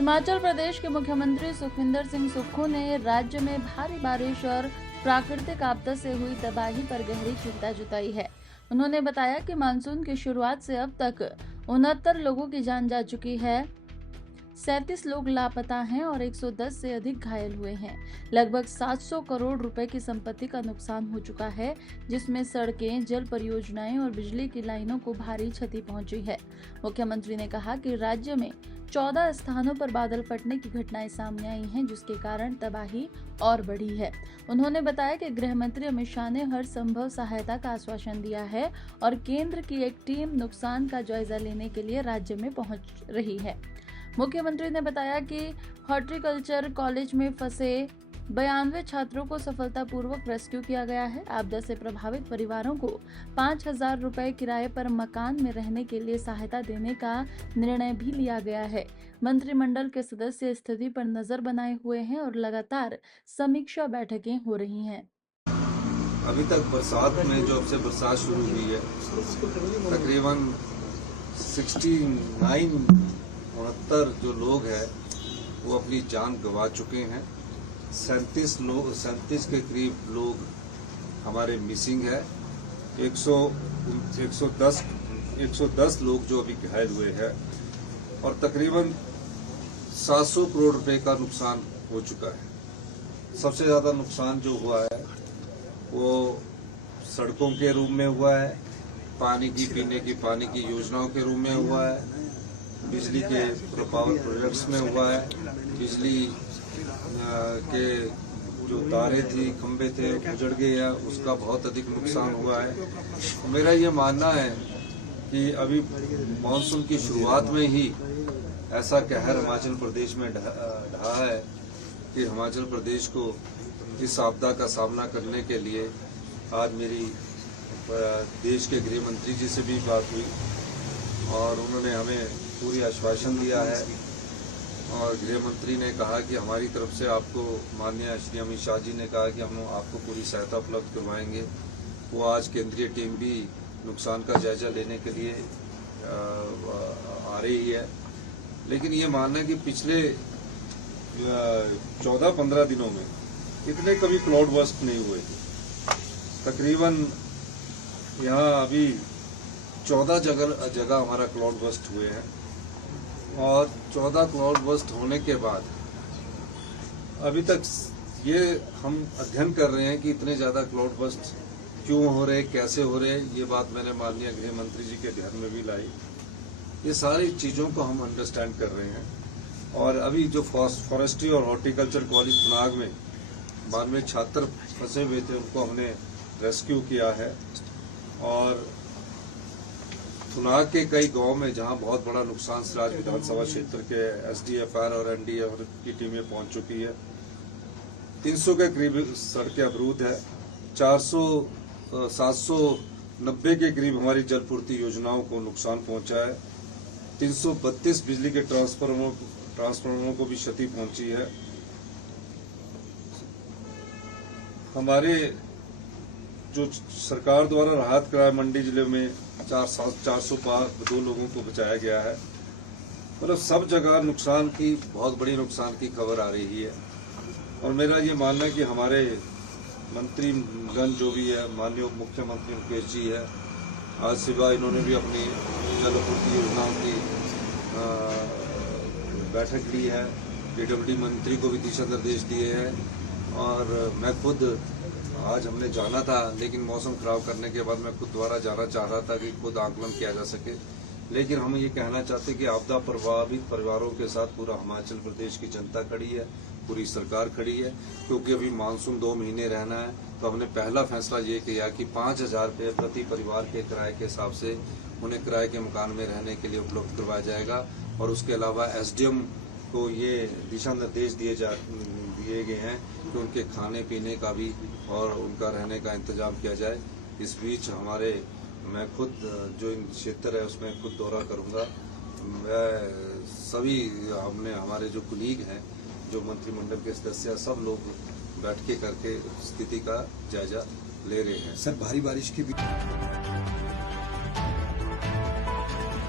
हिमाचल प्रदेश के मुख्यमंत्री सुखविंदर सिंह सुक्खू ने राज्य में भारी बारिश और प्राकृतिक आपदा से हुई तबाही पर गहरी चिंता जताई है। उन्होंने बताया कि मानसून की शुरुआत से अब तक 69 लोगों की जान जा चुकी है, 37 लोग लापता हैं और 110 से अधिक घायल हुए हैं। लगभग 700 करोड़ रुपए की संपत्ति का नुकसान हो चुका है, जिसमें सड़कें, जल परियोजनाएं और बिजली की लाइनों को भारी क्षति पहुंची है। मुख्यमंत्री ने कहा कि राज्य में 14 स्थानों पर बादल फटने की घटनाएं सामने आई हैं, जिसके कारण तबाही और बढ़ी है। उन्होंने बताया कि गृह मंत्री अमित शाह ने हर संभव सहायता का आश्वासन दिया है और केंद्र की एक टीम नुकसान का जायजा लेने के लिए राज्य में पहुंच रही है। मुख्यमंत्री ने बताया कि हॉर्टिकल्चर कॉलेज में फंसे 92 छात्रों को सफलतापूर्वक रेस्क्यू किया गया है। आपदा से प्रभावित परिवारों को 5,000 रुपए किराए पर मकान में रहने के लिए सहायता देने का निर्णय भी लिया गया है। मंत्रिमंडल के सदस्य स्थिति पर नजर बनाए हुए हैं और लगातार समीक्षा बैठकें हो रही हैं। अभी तक बरसात में जो अब से बरसात शुरू हुई है, तकरीबन 69 जो लोग हैं वो अपनी जान गंवा चुके हैं। 37 के करीब लोग हमारे मिसिंग है। 110 लोग जो अभी घायल हुए हैं और तकरीबन 700 करोड़ रुपए का नुकसान हो चुका है। सबसे ज्यादा नुकसान जो हुआ है वो सड़कों के रूप में हुआ है, पानी की पीने की पानी की योजनाओं के रूप में हुआ है, बिजली के पावर प्रोजेक्ट्स में हुआ है, बिजली के जो तारे थी, खंबे थे, उजड़ गए हैं, उसका बहुत अधिक नुकसान हुआ है। मेरा ये मानना है कि अभी मानसून की शुरुआत में ही ऐसा कहर हिमाचल प्रदेश में ढहा है कि हिमाचल प्रदेश को इस आपदा का सामना करने के लिए आज मेरी देश के गृह मंत्री जी से भी बात हुई और उन्होंने हमें पूरी आश्वासन दिया है और गृह मंत्री ने कहा कि हमारी तरफ से आपको, माननीय श्री अमित शाह जी ने कहा कि हम आपको पूरी सहायता उपलब्ध करवाएंगे। वो आज केंद्रीय टीम भी नुकसान का जायजा लेने के लिए आ रही है। लेकिन ये मानना है कि पिछले 14-15 दिनों में इतने कभी क्लाउड बर्स्ट नहीं हुए। तकरीबन यहाँ अभी 14 जगह हमारा क्लाउड बर्स्ट हुए हैं और 14 क्लाउड बर्स्ट होने के बाद अभी तक ये हम अध्ययन कर रहे हैं कि इतने ज्यादा क्लाउड बर्स्ट क्यों हो रहे, कैसे हो रहे। ये बात मैंने माननीय गृह मंत्री जी के ध्यान में भी लाई। ये सारी चीजों को हम अंडरस्टैंड कर रहे हैं और अभी जो फॉरेस्ट्री और हॉर्टिकल्चर कॉलेज थुनाग में 92 छात्र फंसे हुए थे, उनको हमने रेस्क्यू किया है और थुनाग के कई गांव में जहां बहुत बड़ा नुकसान सिराज विधानसभा क्षेत्र के SDFR और NDF की टीमें पहुंच चुकी है। 300 के करीब सड़कें अवरुद्ध है। 790 के करीब हमारी जलपूर्ति योजनाओं को नुकसान पहुंचा है। 332 बिजली के ट्रांसफार्मरों को भी क्षति पहुंची है। हमारे जो सरकार द्वारा राहत करार मंडी जिले में 402 लोगों को बचाया गया है। मतलब सब जगह नुकसान की, बहुत बड़ी नुकसान की खबर आ रही है और मेरा ये मानना है कि हमारे मंत्रीगण जो भी है, माननीय उप मुख्यमंत्री मुकेश जी है, आज सुबह इन्होंने भी अपनी जलपूर्ति योजनाओं की बैठक ली है। PWD मंत्री को भी दिशा निर्देश दिए हैं और मैं खुद आज हमने जाना था, लेकिन मौसम खराब करने के बाद मैं खुद दोबारा जाना चाह रहा था कि खुद आकलन किया जा सके। लेकिन हम ये कहना चाहते कि आपदा प्रभावित परिवारों के साथ पूरा हिमाचल प्रदेश की जनता खड़ी है, पूरी सरकार खड़ी है, क्योंकि अभी मानसून 2 महीने रहना है। तो हमने पहला फैसला ये किया कि 5,000 रुपये प्रति परिवार के किराए के हिसाब से उन्हें किराए के मकान में रहने के लिए उपलब्ध करवाया जाएगा और उसके अलावा SDM को ये दिशा निर्देश दिए गए हैं कि उनके खाने पीने का भी और उनका रहने का इंतजाम किया जाए। इस बीच मैं खुद जो इन क्षेत्र है उसमें खुद दौरा करूंगा। मैं सभी हमारे जो कुलीग हैं, जो मंत्रिमंडल के सदस्य, सब लोग बैठ के करके स्थिति का जायजा ले रहे हैं। सर, भारी बारिश की